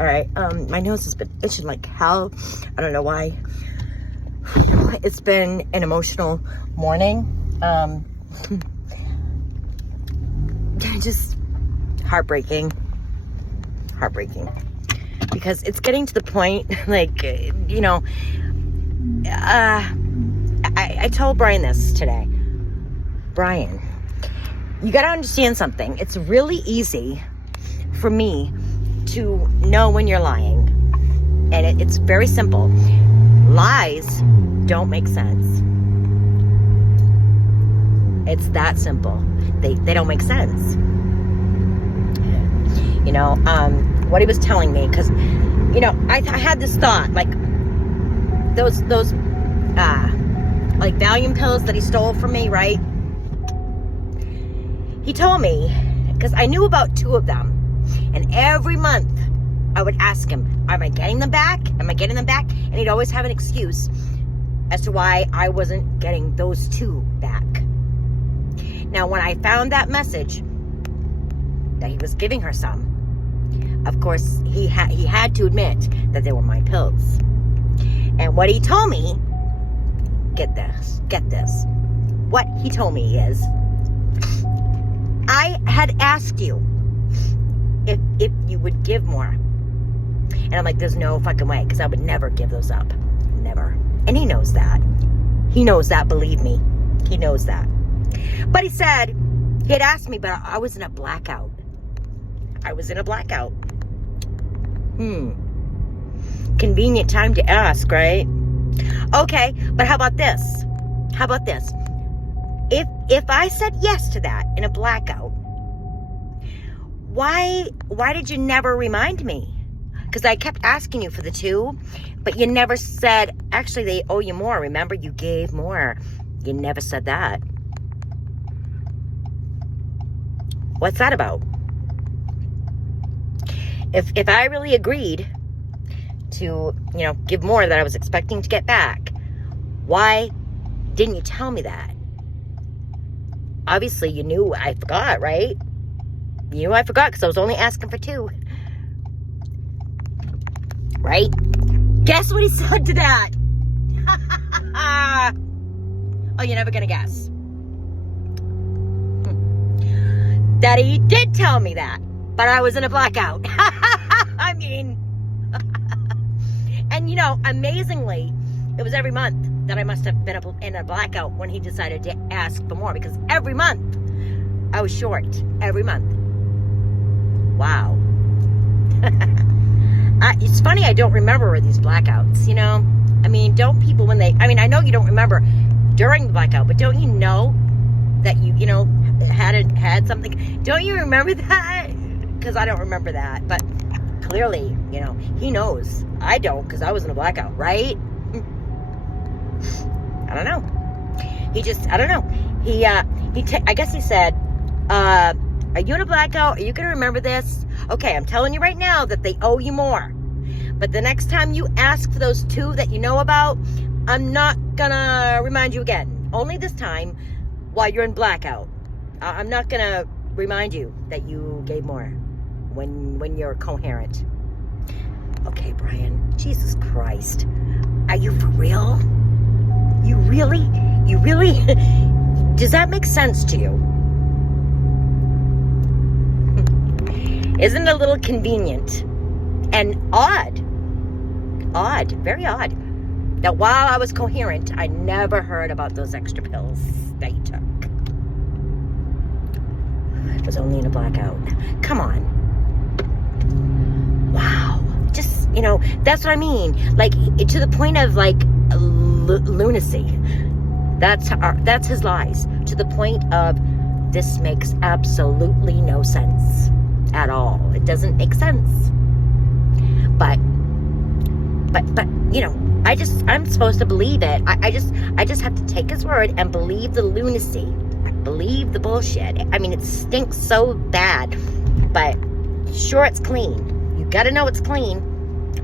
All right. My nose has been itching like hell. I don't know why. It's been an emotional morning. Just heartbreaking. Because it's getting to the point, like, I told Brian this today. Brian, you got to understand something. It's really easy for me to know when you're lying. And it's very simple. Lies don't make sense. It's that simple. They don't make sense. What he was telling me, because, I had this thought, like, those like Valium pills that he stole from me, right? He told me, because I knew about 2 of them, and every month I would ask him, am I getting them back? Am I getting them back? And he'd always have an excuse as to why I wasn't getting those 2 back. Now, when I found that message that he was giving her some, of course, he had to admit that they were my pills. And what he told me, get this. What he told me is, I had asked you if you would give more. And I'm like, there's no fucking way, because I would never give those up. Never. And he knows that. He knows that, believe me. He knows that. But he said, he had asked me, but I was in a blackout. Convenient time to ask, right? Okay, but how about this? If I said yes to that in a blackout, why did you never remind me? Because I kept asking you for the 2, but you never said, actually, they owe you more. Remember, you gave more. You never said that. What's that about? If I really agreed to, give more that I was expecting to get back, why didn't you tell me that? Obviously, you knew I forgot, right? You knew I forgot because I was only asking for 2. Right? Guess what he said to that? Oh, you're never going to guess. That he did tell me that, but I was in a blackout. I mean, and amazingly, it was every month that I must have been in a blackout when he decided to ask for more, because every month I was short. Every month. Wow. It's funny I don't remember these blackouts, I mean, don't people I know you don't remember during the blackout, but don't you know that you had something? Don't you remember that? Because I don't remember that, but clearly, he knows. I don't, because I was in a blackout, right? I don't know. I don't know. I guess he said, are you in a blackout? Are you going to remember this? Okay, I'm telling you right now that they owe you more. But the next time you ask for those 2 that you know about, I'm not going to remind you again. Only this time while you're in blackout. I'm not going to remind you that you gave more when you're coherent. Okay, Brian. Jesus Christ. Are you for real? You really? Does that make sense to you? Isn't it a little convenient and odd, very odd, that while I was coherent, I never heard about those extra pills that you took? I was only in a blackout. Come on. Wow. Just, that's what I mean. Like, to the point of, like, lunacy. That's his lies. To the point of, this makes absolutely no sense at all. It doesn't make sense. But I'm supposed to believe it. I just have to take his word and believe the lunacy. I believe the bullshit. I mean, it stinks so bad, but sure, it's clean. You gotta know it's clean.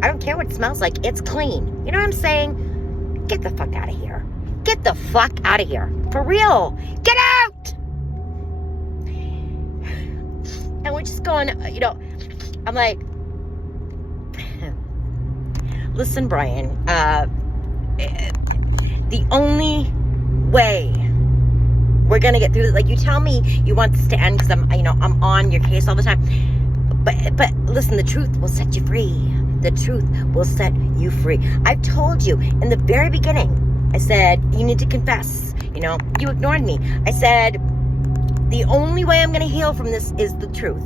I don't care what it smells like. It's clean. You know what I'm saying? Get the fuck out of here. Get the fuck out of here. For real. Get out! And we're just going, I'm like, listen, Brian, the only way we're gonna get through this, like, you tell me you want this to end because I'm on your case all the time, but listen, the truth will set you free. The truth will set you free. I've told you in the very beginning, I said, you need to confess. You ignored me. I said, the only way I'm going to heal from this is the truth.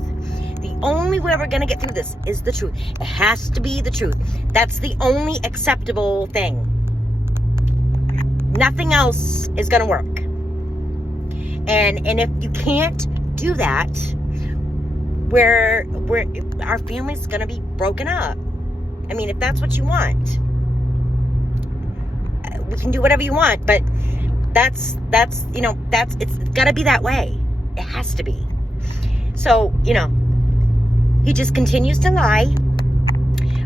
The only way we're going to get through this is the truth. It has to be the truth. That's the only acceptable thing. Nothing else is going to work. And if you can't do that, our family's going to be broken up. I mean, if that's what you want, we can do whatever you want, but it's got to be that way. It has to be. So, he just continues to lie,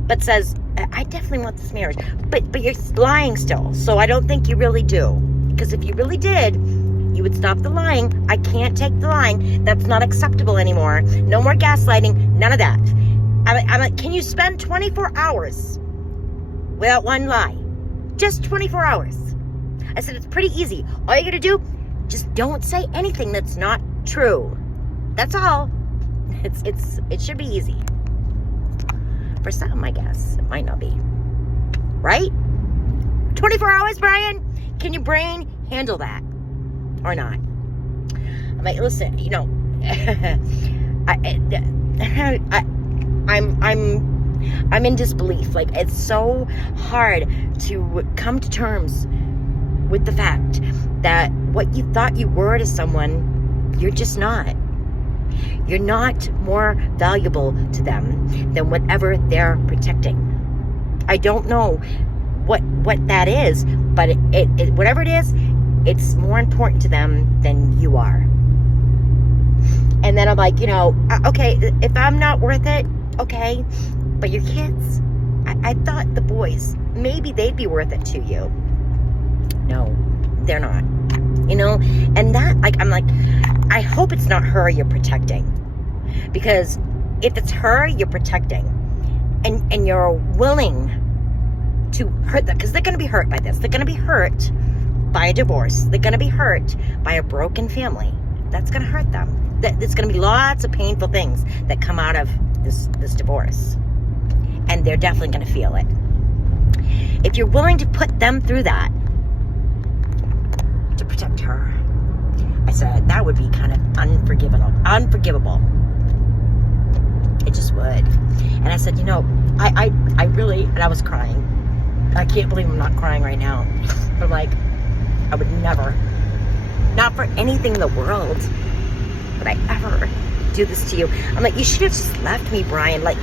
but says, I definitely want this marriage. But you're lying still. So I don't think you really do. Because if you really did, you would stop the lying. I can't take the lying. That's not acceptable anymore. No more gaslighting. None of that. I'm like, can you spend 24 hours without one lie? Just 24 hours. I said, it's pretty easy. All you gotta do, just don't say anything that's not true. That's all. It should be easy. For some, I guess. It might not be. Right? 24 hours, Brian? Can your brain handle that? Or not? I'm like, listen, I'm in disbelief. Like, it's so hard to come to terms with the fact that what you thought you were to someone, you're just not. You're not more valuable to them than whatever they're protecting. I don't know what that is, but it whatever it is, it's more important to them than you are. And then I'm like, okay, if I'm not worth it, okay, but your kids, I thought the boys, maybe they'd be worth it to you. No, they're not. And that, I'm like, I hope it's not her you're protecting. Because if it's her you're protecting, and you're willing to hurt them, because they're going to be hurt by this. They're going to be hurt by a divorce. They're going to be hurt by a broken family. That's going to hurt them. There's going to be lots of painful things that come out of this divorce. And they're definitely going to feel it. If you're willing to put them through that to protect her, I said, that would be kind of unforgivable. It just would. And I said, I really, and I was crying. I can't believe I'm not crying right now. But like, I would never, not for anything in the world, would I ever do this to you. I'm like, you should have just left me, Brian. Like,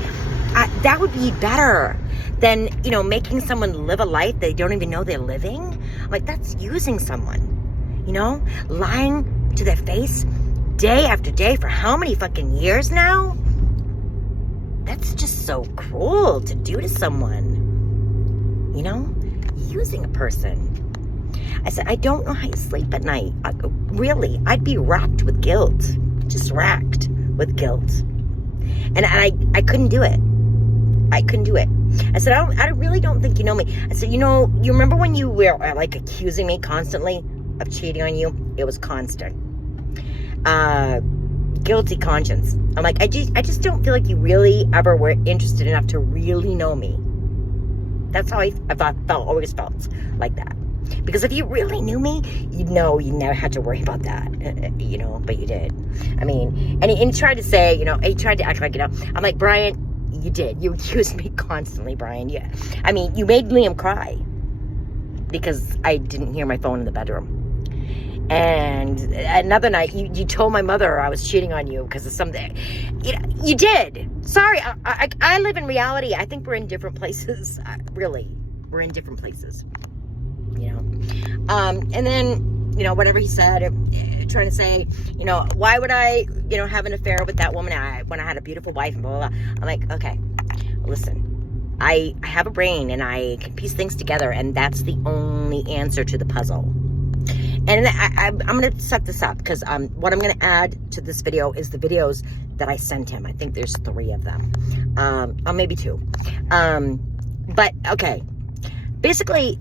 that would be better than, making someone live a life they don't even know they're living. Like, that's using someone, lying to their face day after day for how many fucking years now? That's just so cruel to do to someone. Using a person. I said, I don't know how you sleep at night. Really, I'd be racked with guilt. Just racked with guilt. And I couldn't do it. I couldn't do it. I said, I really don't think you know me. I said, you remember when you were accusing me constantly of cheating on you? It was constant. Guilty conscience. I'm like, I just don't feel like you really ever were interested enough to really know me. That's how I always felt like that. Because if you really knew me, you'd know you never had to worry about that, but you did. I mean, and he tried to say, he tried to act like, I'm like, Brian, you did. You accused me constantly, Brian. Yeah. I mean, you made Liam cry because I didn't hear my phone in the bedroom. And another night, you told my mother I was cheating on you because of something. You did. Sorry, I live in reality. I think we're in different places. Really, we're in different places. And then, whatever he said, trying to say, why would I, have an affair with that woman when I had a beautiful wife and blah, blah, blah. I'm like, okay, listen, I have a brain and I can piece things together, and that's the only answer to the puzzle. And I'm going to set this up because what I'm going to add to this video is the videos that I sent him. I think there's 3 of them, or maybe 2. But, okay. Basically,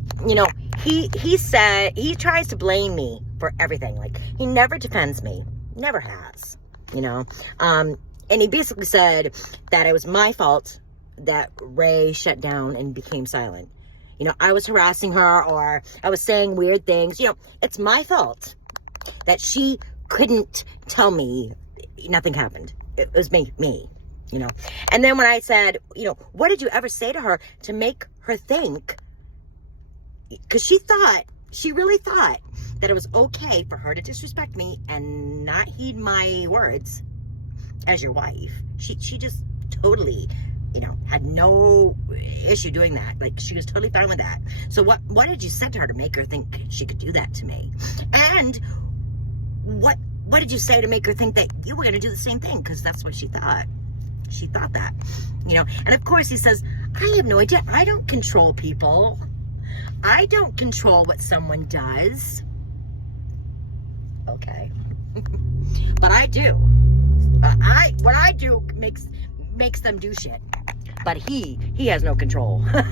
he said, he tries to blame me for everything. Like, he never defends me. Never has, and he basically said that it was my fault that Ray shut down and became silent. I was harassing her, or I was saying weird things. It's my fault that she couldn't tell me nothing happened. It was me, And then when I said, what did you ever say to her to make her think? Because she really thought that it was okay for her to disrespect me and not heed my words as your wife. She just totally, had no issue doing that. Like, she was totally fine with that. So what did you say to her to make her think she could do that to me? And what did you say to make her think that you were going to do the same thing? Because that's what she thought. She thought that, And of course he says, I have no idea. I don't control people. I don't control what someone does. Okay. But I do. What I do makes them do shit. But he has no control. Okay.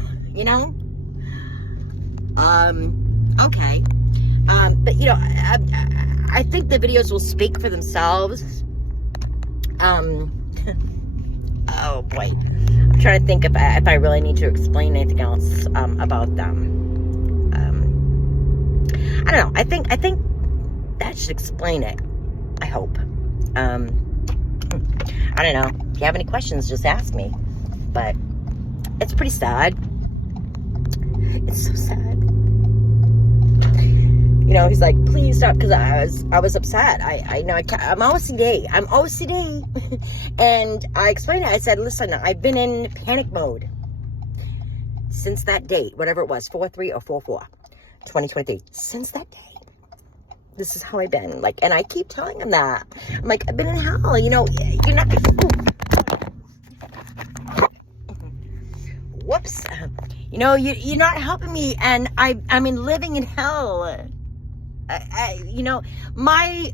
But I think the videos will speak for themselves. Oh boy. I'm trying to think if I really need to explain anything else about them. I don't know. I think that should explain it. I hope. I don't know. If you have any questions, just ask me. But it's pretty sad. It's so sad. He's like, please stop, because I was upset. I'm OCD. I'm OCD. And I explained it. I said, listen, I've been in panic mode since that date, whatever it was, 4/3 or 4/4, 2023. Since that day. This is how I've been. Like, and I keep telling him that. I'm like, I've been in hell. You're not. Whoops. You're not helping me, and I'm living in hell. My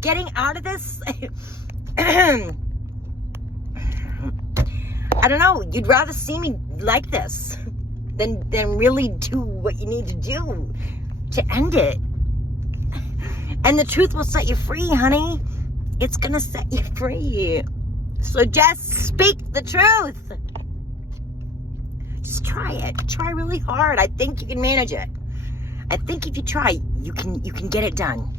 getting out of this. I don't know. You'd rather see me like this than really do what you need to do to end it. And the truth will set you free, honey. It's gonna set you free. So just speak the truth. Just try it. Try really hard. I think you can manage it. I think if you try, you can get it done.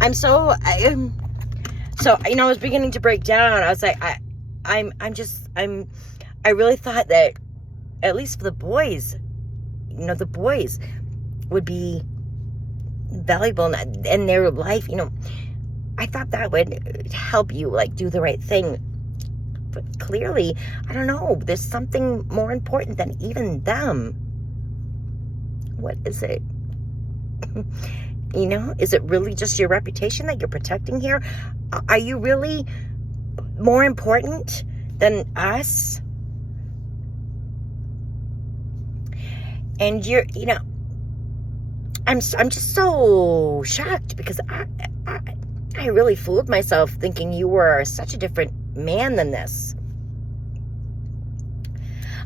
I was beginning to break down. I was like, I really thought that, at least for the boys, the boys would be valuable in their life. I thought that would help you, like, do the right thing. But clearly, I don't know, there's something more important than even them. What is it? Is it really just your reputation that you're protecting here? Are you really more important than us? And I'm just so shocked, because I really fooled myself thinking you were such a different man than this.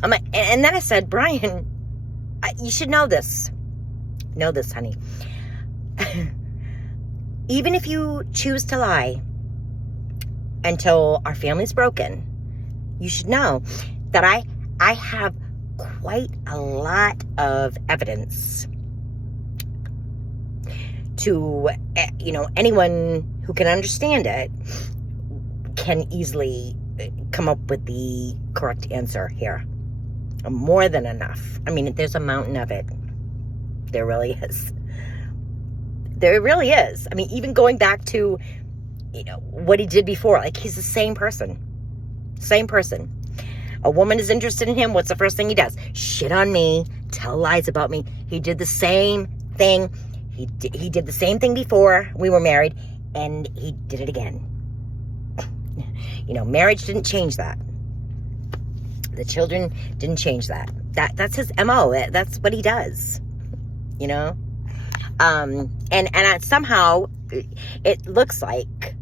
And then I said, Brian, you should know this. Know this, honey. Even if you choose to lie until our family's broken, you should know that I have quite a lot of evidence to, anyone who can understand it can easily come up with the correct answer here. More than enough. There's a mountain of it. There really is. There really is. Even going back to, what he did before. Like, he's the same person. Same person. A woman is interested in him. What's the first thing he does? Shit on me. Tell lies about me. He did the same thing. He did the same thing before we were married, and he did it again. Marriage didn't change that. The children didn't change that. That's his MO. That's what he does. And somehow it looks like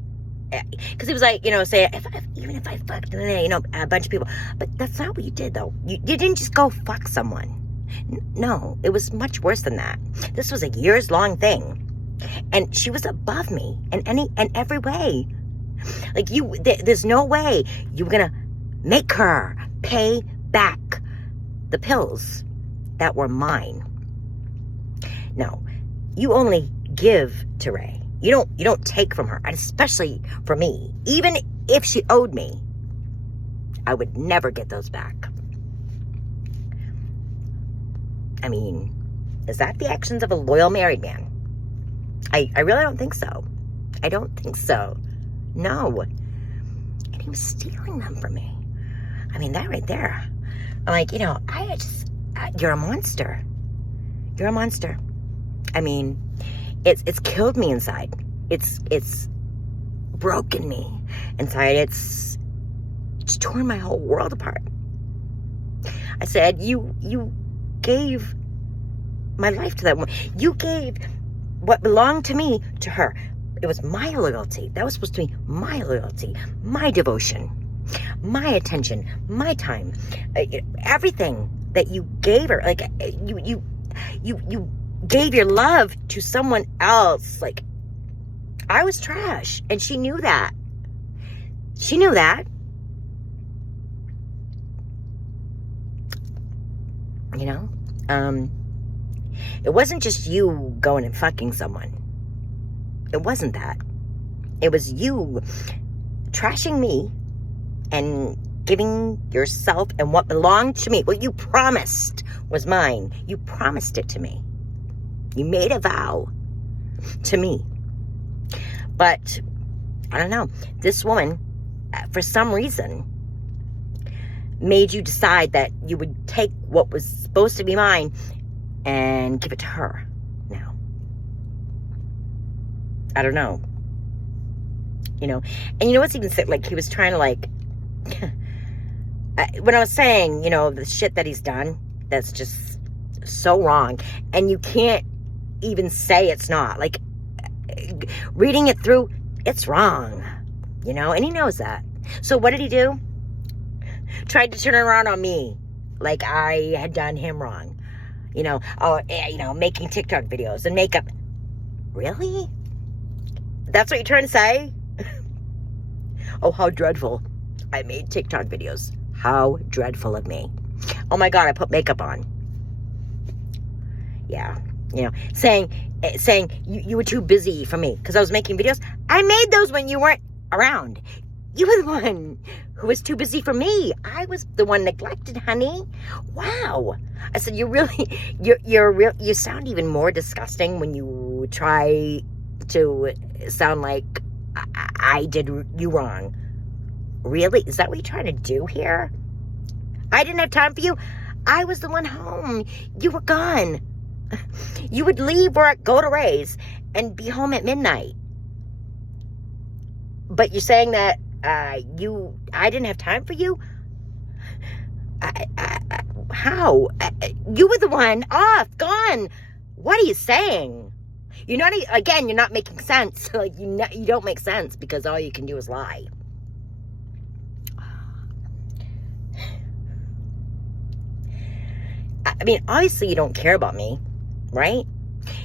because he was like, say, even if I fucked, a bunch of people. But that's not what you did, though. You didn't just go fuck someone. No, it was much worse than that. This was a years-long thing. And she was above me in every way. Like, there's no way you were going to make her pay back the pills that were mine. No, you only give to Ray. You don't take from her, and especially for me. Even if she owed me, I would never get those back. I mean, is that the actions of a loyal married man? I really don't think so. I don't think so. No. And he was stealing them from me. I mean, that right there. I'm like, you're a monster. You're a monster. I mean, it's killed me inside. It's broken me inside. It's torn my whole world apart. I said, you gave my life to that woman. You gave what belonged to me to her. It was my loyalty. That was supposed to be my loyalty, my devotion, my attention, my time, everything that you gave her. Like, you gave your love to someone else. Like, I was trash, and she knew that. She knew that. It wasn't just you going and fucking someone. It wasn't that. It was you trashing me and giving yourself and what belonged to me, what you promised was mine. You promised it to me. You made a vow to me. But, I don't know, this woman, for some reason, made you decide that you would take what was supposed to be mine and give it to her now. I don't know. And what's even sick? Like, he was trying to, when I was saying, the shit that he's done, that's just so wrong. And you can't even say it's not. Like, reading it through, it's wrong. And he knows that. So what did he do? Tried to turn it around on me. Like I had done him wrong. Making TikTok videos and makeup. Really? That's what you're trying to say? Oh, how dreadful. I made TikTok videos. How dreadful of me. Oh my God, I put makeup on. Yeah. Saying you were too busy for me because I was making videos. I made those when you weren't around. You were the one who was too busy for me. I was the one neglected, honey. Wow. I said, you sound even more disgusting when you try to sound like I did you wrong. Really? Is that what you're trying to do here? I didn't have time for you. I was the one home. You were gone. You would leave work, go to Ray's, and be home at midnight. But you're saying that I didn't have time for you? How? You were the one off, gone. What are you saying? You're not making sense. Like, you don't make sense because all you can do is lie. I mean, obviously you don't care about me, right?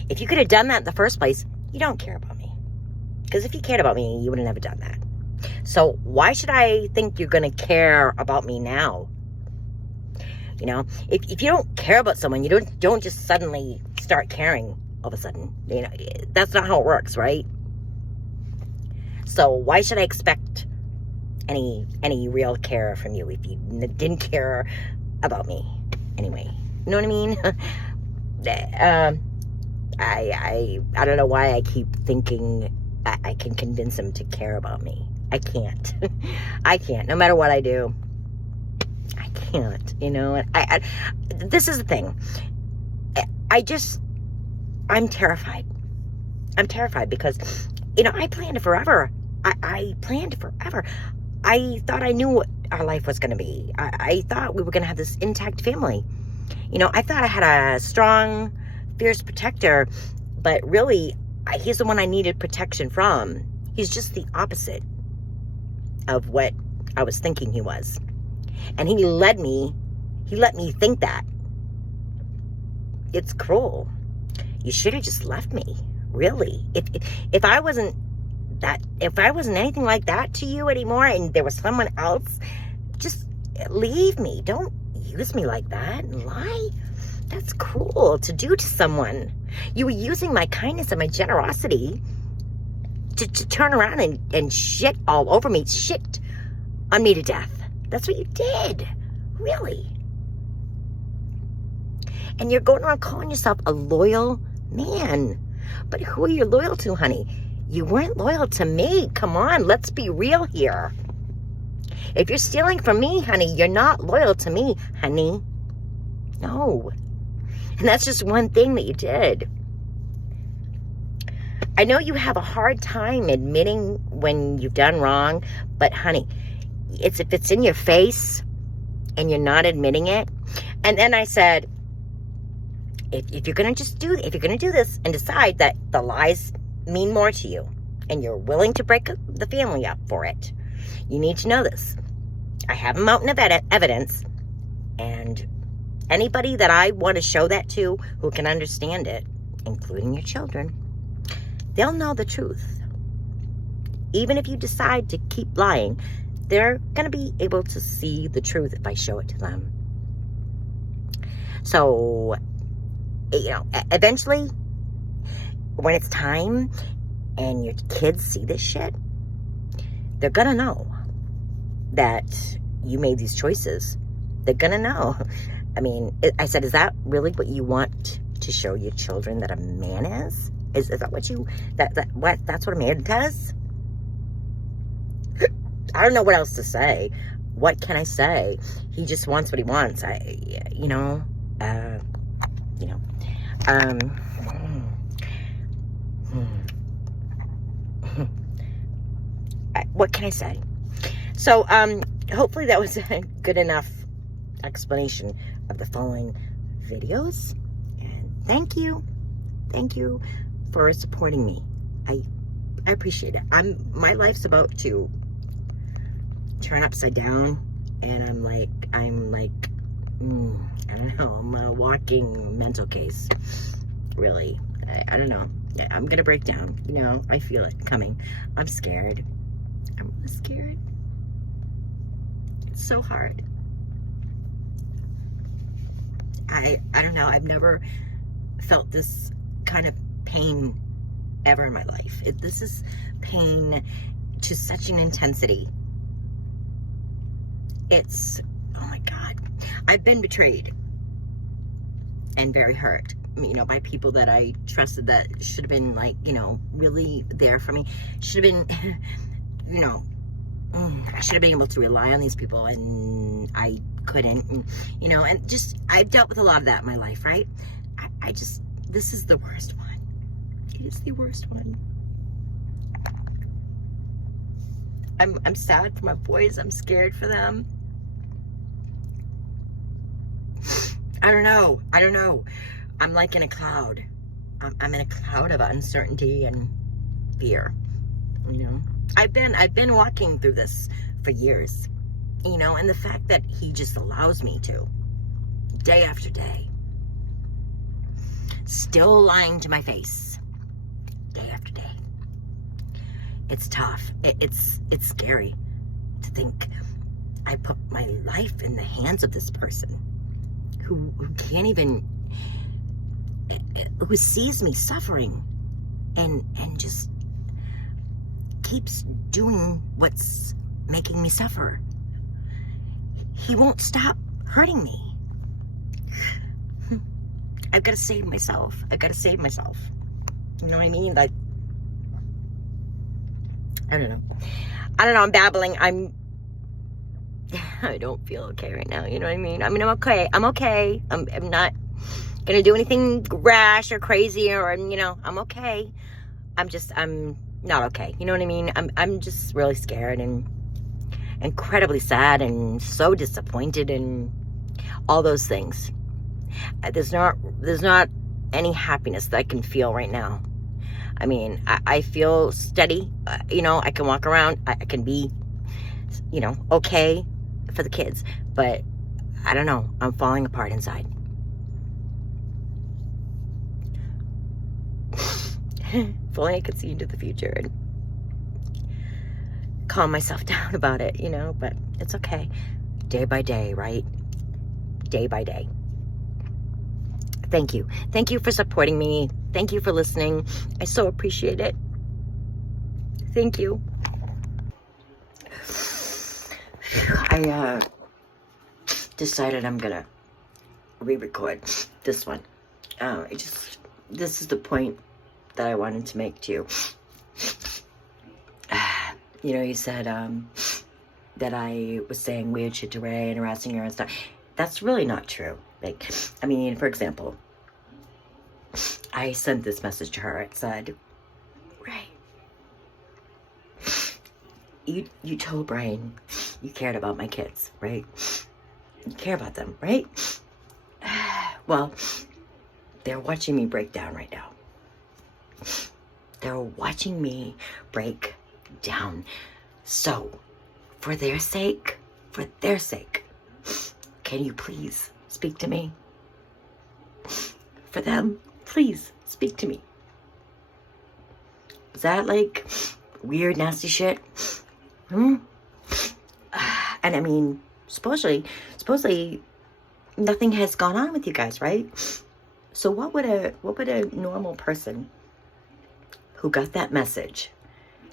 If you could have done that in the first place, you don't care about me. Because if you cared about me, you would have never done that. So why should I think you're going to care about me now? If you don't care about someone, you don't just suddenly start caring all of a sudden. That's not how it works, right? So why should I expect any real care from you if you didn't care about me anyway? You know what I mean? I don't know why I keep thinking I can convince him to care about me. I can't. I can't. No matter what I do, I can't. This is the thing. I'm terrified. I'm terrified because, I planned forever. I planned forever. I thought I knew what our life was going to be. I thought we were going to have this intact family. I thought I had a strong, fierce protector, but really, he's the one I needed protection from. He's just the opposite. of what I was thinking he was. And he let me think that. It's cruel. You should have just left me. Really. If I wasn't anything like that to you anymore and there was someone else, just leave me. Don't use me like that and lie. That's cruel to do to someone. You were using my kindness and my generosity to turn around and shit all over me. Shit on me to death. That's what you did. Really. And you're going around calling yourself a loyal man. But who are you loyal to, honey? You weren't loyal to me. Come on, let's be real here. If you're stealing from me, honey, you're not loyal to me, honey. No. And that's just one thing that you did. I know you have a hard time admitting when you've done wrong, but honey, if it's in your face and you're not admitting it. And then I said, if you're gonna do this and decide that the lies mean more to you and you're willing to break the family up for it, you need to know this. I have a mountain of evidence, and anybody that I want to show that to who can understand it, including your children, they'll know the truth. Even if you decide to keep lying, they're going to be able to see the truth if I show it to them. So, eventually, when it's time and your kids see this shit, they're going to know that you made these choices. They're going to know. I mean, I said, is that really what you want to show your children, that a man is? Is that what that's what a man does? I don't know what else to say. What can I say? He just wants what he wants. What can I say? So, hopefully that was a good enough explanation of the following videos. And thank you for supporting me. I appreciate it. My life's about to turn upside down, and I'm like, I don't know, I'm a walking mental case. Really, I don't know. I'm gonna break down. I feel it coming. I'm scared. I'm scared. It's so hard. I don't know. I've never felt this kind of pain ever in my life. This is pain to such an intensity. It's, oh my God. I've been betrayed and very hurt, by people that I trusted, that should have been really there for me. Should have been, I should have been able to rely on these people, and I couldn't, and just, I've dealt with a lot of that in my life, right? This is the worst one. It is the worst one. I'm sad for my boys. I'm scared for them. I don't know. I'm like in a cloud. I'm in a cloud of uncertainty and fear. I've been walking through this for years. And the fact that he just allows me to, day after day, still lying to my face, day after day. It's tough. It's scary to think I put my life in the hands of this person who can't even, who sees me suffering and just keeps doing what's making me suffer. He won't stop hurting me. I've got to save myself. You know what I mean? Like, I don't know. I'm babbling. I don't feel okay right now. You know what I mean? I'm okay. I'm not going to do anything rash or crazy, or, I'm okay. I'm not okay. You know what I mean? I'm just really scared and incredibly sad and so disappointed and all those things. There's not any happiness that I can feel right now. I mean, I feel steady. I can walk around. I can be okay for the kids, but I don't know. I'm falling apart inside. If only I could see into the future and calm myself down about it, but it's okay. Day by day, right? Day by day. Thank you. Thank you for supporting me. Thank you for listening. I so appreciate it. Thank you. I decided I'm gonna re-record this one. This is the point that I wanted to make to you. You said that I was saying weird shit to Ray and harassing her and stuff. That's really not true. For example, I sent this message to her. It said, Ray, you told Brian you cared about my kids, right? You care about them, right? Well, they're watching me break down right now. They're watching me break down. So, for their sake, can you please speak to me? For them, please speak to me. Is that weird, nasty shit? And supposedly nothing has gone on with you guys, right? So what would a normal person who got that message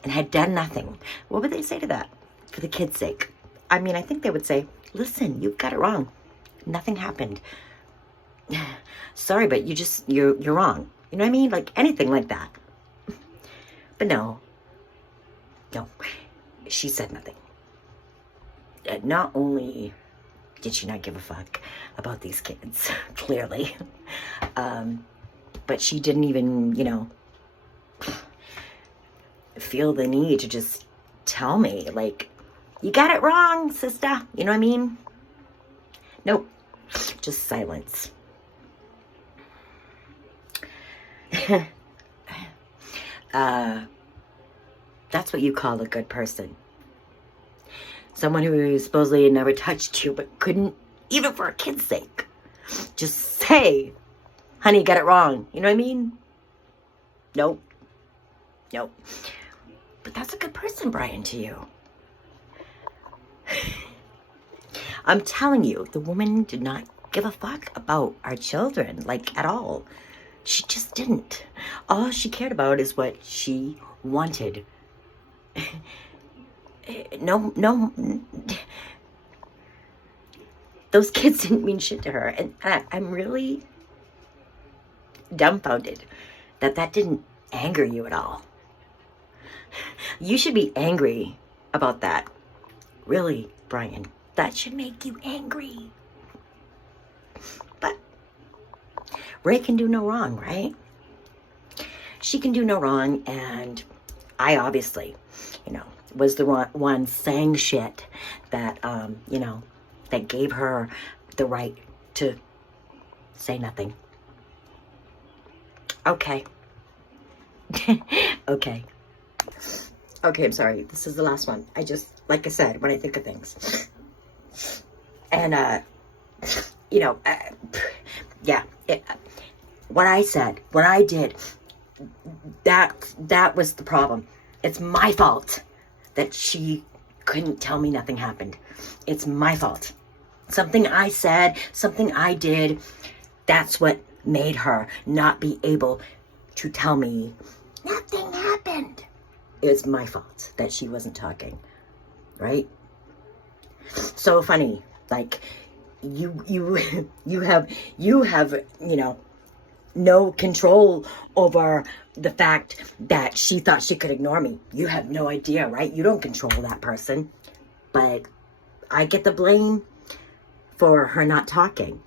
and had done nothing, what would they say to that? For the kids' sake. I think they would say, listen, you got it wrong. Nothing happened. Sorry, but you're wrong. You know what I mean? Anything like that. But no, she said nothing. Not only did she not give a fuck about these kids, clearly, but she didn't even, feel the need to just tell me, you got it wrong, sister. You know what I mean? Nope. Just silence. That's what you call a good person. Someone who supposedly never touched you, but couldn't, even for a kid's sake, just say, honey, you got it wrong. You know what I mean? Nope. But that's a good person, Brian, to you. I'm telling you, the woman did not give a fuck about our children, at all. She just didn't. All she cared about is what she wanted. No, those kids didn't mean shit to her. And I'm really dumbfounded that didn't anger you at all. You should be angry about that. Really, Brian, that should make you angry. But Ray can do no wrong, right? She can do no wrong, and I obviously, was the one saying shit that, that gave her the right to say nothing. Okay. Okay, I'm sorry. This is the last one. Like I said, when I think of things. And, what I said, what I did, that was the problem. It's my fault that she couldn't tell me nothing happened. It's my fault. Something I said, something I did, that's what made her not be able to tell me nothing happened. It's my fault that she wasn't talking, right? So funny, you have no control over the fact that she thought she could ignore me. You have no idea, right? You don't control that person. But I get the blame for her not talking.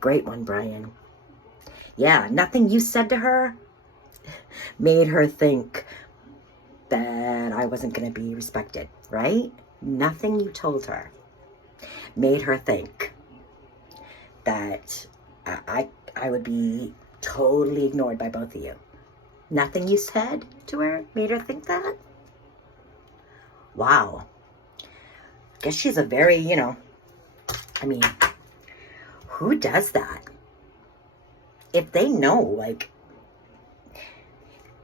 Great one, Brian. Yeah, nothing you said to her made her think that I wasn't going to be respected, right? Nothing you told her made her think that I would be totally ignored by both of you. Nothing you said to her made her think that? Wow. Guess she's a very, I mean, who does that? If they know, like,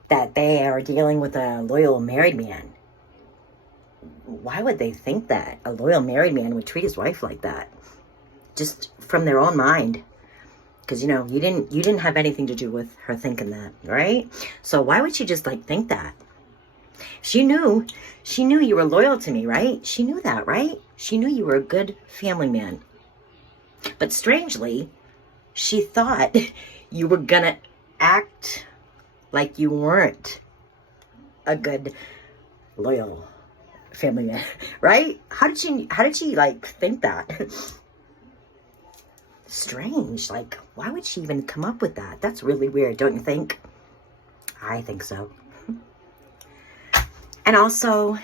that they are dealing with a loyal married man, why would they think that a loyal married man would treat his wife like that? Just from their own mind. Because, you didn't have anything to do with her thinking that, right? So why would she just, like, think that? She knew you were loyal to me, right? She knew that, right? She knew you were a good family man. But strangely, she thought you were gonna act like you weren't a good, loyal family man, right? How did she like think that? Strange. Like, why would she even come up with that? That's really weird, don't you think? I think so. And also,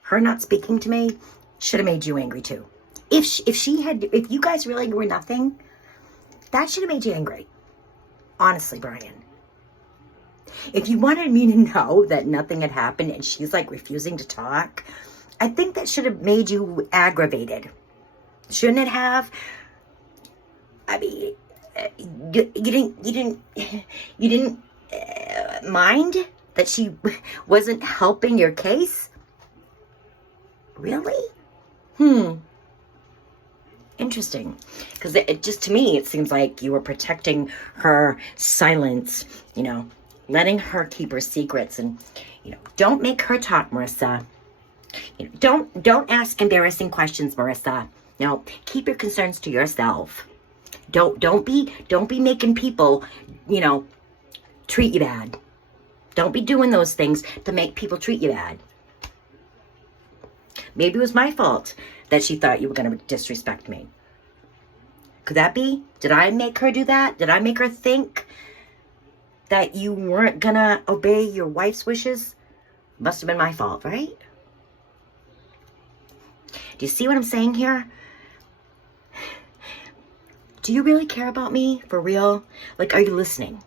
her not speaking to me should have made you angry too. If you guys really were nothing, that should have made you angry. Honestly, Brian. If you wanted me to know that nothing had happened and she's like refusing to talk, I think that should have made you aggravated. Shouldn't it have? I mean, you didn't mind that she wasn't helping your case? Really? Interesting. Because it just, to me, it seems like you were protecting her silence, letting her keep her secrets, and, don't make her talk, Marissa. Don't ask embarrassing questions, Marissa. No, keep your concerns to yourself. Don't be making people, treat you bad. Don't be doing those things to make people treat you bad. Maybe it was my fault that she thought you were going to disrespect me. Could that be? Did I make her do that? Did I make her think that you weren't going to obey your wife's wishes? Must have been my fault, right? Do you see what I'm saying here? Do you really care about me? For real? Like, are you listening?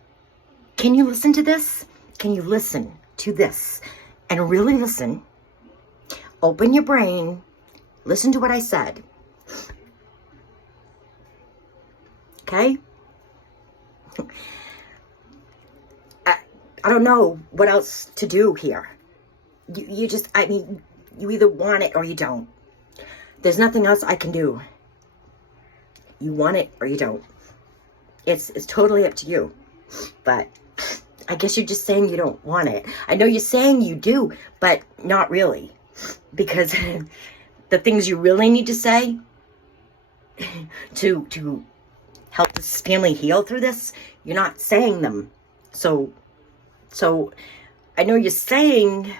Can you listen to this? Can you listen to this and really listen? Open your brain. Listen to what I said. Okay? I don't know what else to do here. You either want it or you don't. There's nothing else I can do. You want it or you don't. It's totally up to you. But I guess you're just saying you don't want it. I know you're saying you do, but not really. Because the things you really need to say to help this family heal through this, you're not saying them. So I know you're saying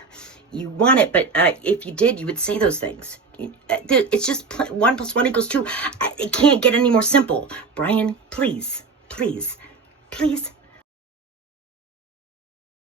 you want it, but if you did, you would say those things. It's just 1 + 1 = 2. It can't get any more simple. Brian, please, please, please